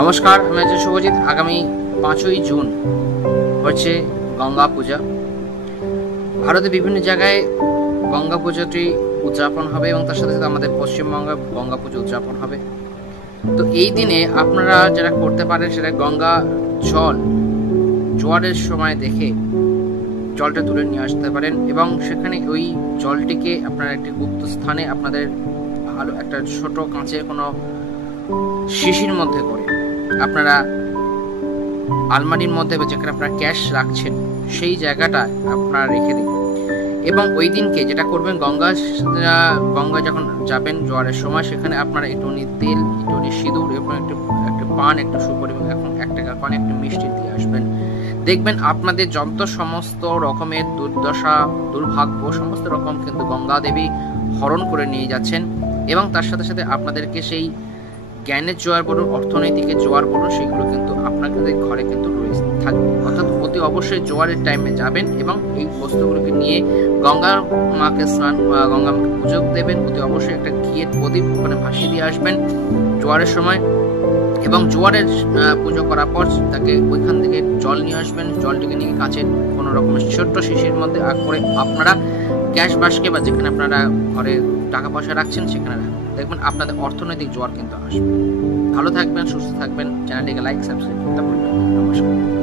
নমস্কার, আমি আছি শুভজিৎ। আগামী 5ই জুন হচ্ছে গঙ্গা পূজা। ভারতে বিভিন্ন জায়গায় গঙ্গা পুজোটি উদযাপন হবে এবং তার সাথে সাথে আমাদের পশ্চিমবঙ্গে গঙ্গা পুজো উদযাপন হবে। তো এই দিনে আপনারা যেটা করতে পারেন সেটা গঙ্গা জল জোয়ারের সময় দেখে জলটা তুলে নিয়ে আসতে পারেন এবং সেখানে ওই জলটিকে আপনারা একটি গুপ্ত স্থানে আপনাদের ভালো একটা ছোট কাঁচের কোনো শিশির মধ্যে করে আপনারা আলমারির মধ্যে বা যেখানে আপনারা ক্যাশ রাখছেন সেই জায়গাটা আপনারা রেখে দিন। এবং ওই দিনকে যেটা করবেন, গঙ্গা যখন যাবেন জোয়ারের সময়, সেখানে আপনারা একটুখানি তেল, একটুখানি সিঁদুর এবং একটু পান, একটু সুপারি এবং 1 টাকার পান, একটু মিষ্টি দিয়ে আসবেন। দেখবেন আপনাদের যত সমস্ত রকমের দুর্দশা, দুর্ভাগ্য সমস্ত রকম কিন্তু গঙ্গা দেবী হরণ করে নিয়ে যাচ্ছেন এবং তার সাথে সাথে আপনাদেরকে সেই জ্ঞানের জোয়ার বলুন, অর্থনৈতিকের জোয়ার বলুন, সেগুলো কিন্তু আপনাদের ঘরে কিন্তু রয়েছে থাকবে। অর্থাৎ অতি অবশ্যই জোয়ারের টাইমে যাবেন এবং এই বস্তুগুলোকে নিয়ে গঙ্গা মাকে গঙ্গা মাকে পুজো দেবেন। অতি অবশ্যই একটা ঘিয়ের প্রদীপ ওখানে ভাসিয়ে দিয়ে আসবেন জোয়ারের সময় এবং জোয়ারের পুজো করার পর তাকে ওইখান থেকে জল নিয়ে আসবেন। জলটিকে নিয়ে কাঁচের কোনো রকমের ছোট্ট শিশির মধ্যে করে আপনারা ক্যাশ বাস্কে বা যেখানে আপনারা ঘরে টাকা পয়সা রাখছেন সেখানে রাখবেন। দেখবেন আপনাদের অর্থনৈতিক জোয়ার কিন্তু আসবে। ভালো থাকবেন, সুস্থ থাকবেন। চ্যানেলটিকে লাইক, সাবস্ক্রাইব করতে ভুলবেন না। নমস্কার।